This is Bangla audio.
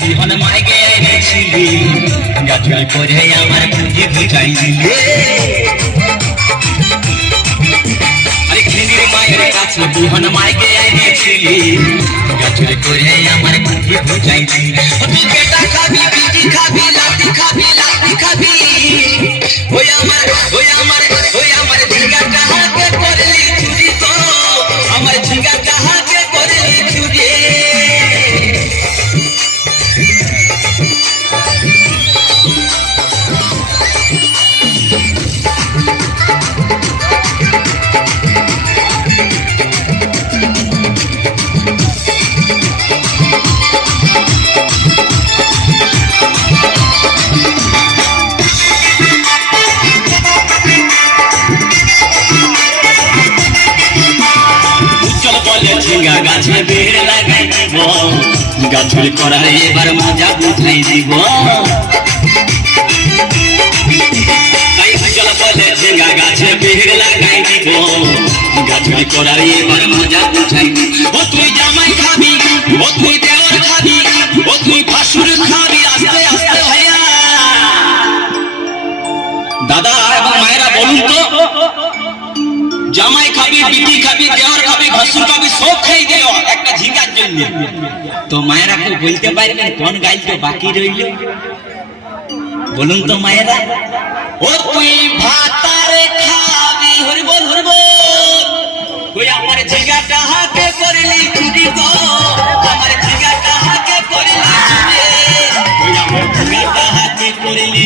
বিহন মাইকে এনেছিলি গাছুরি করে আমার পুঁজি বুঝাই দিলে আরে খেলির মায়ের কাছে বিহন মাইকে এনেছিলি গাছুরি করে আমার পুঁজি বুঝাই দিলে তুই বেটা খাবি বিজি খাবি লাতি খাবি লাতি খাবি ওই আমার ঝিঙ্গা কাহাকে করলি চুরি তো আমার ঝিঙ্গা কাহাকে করলি চুরি ঝিঙ্গা গাছে বেড় লাগাই দিব গাছুরি করার এবার মজা উঠাই দিব চল বলে ঝিঙ্গা গাছে বেড় লাগাই দিব গাছুরি করার এবার মজা উঠাই দিব ও তুই জামাই খাবি ও তুই দেওয়ার খাবি ও তুই ভাসুর খাবি আস্তে আস্তে ভাইয়া দাদা এবং মায়েরা বলুন তো জামাই খাবি বিটি খাবি দেওয়ার খাবি ভাসুর খাবি সব খাই দিও একটা ঝিঙ্গার জন্য তো মায়েরা কেউ বলতে পারবেন কোন গাইতে বাকি রইল বলুন তো মায়েরা ও তুই ভাতারে খাবি হরি বল কই আমার ঝিঙ্গাটা হাতে করলি চুরি গো আমার ঝিঙ্গাটা হাতে করলি চুরি কই আমার ঝিঙ্গাটা হাতে করলি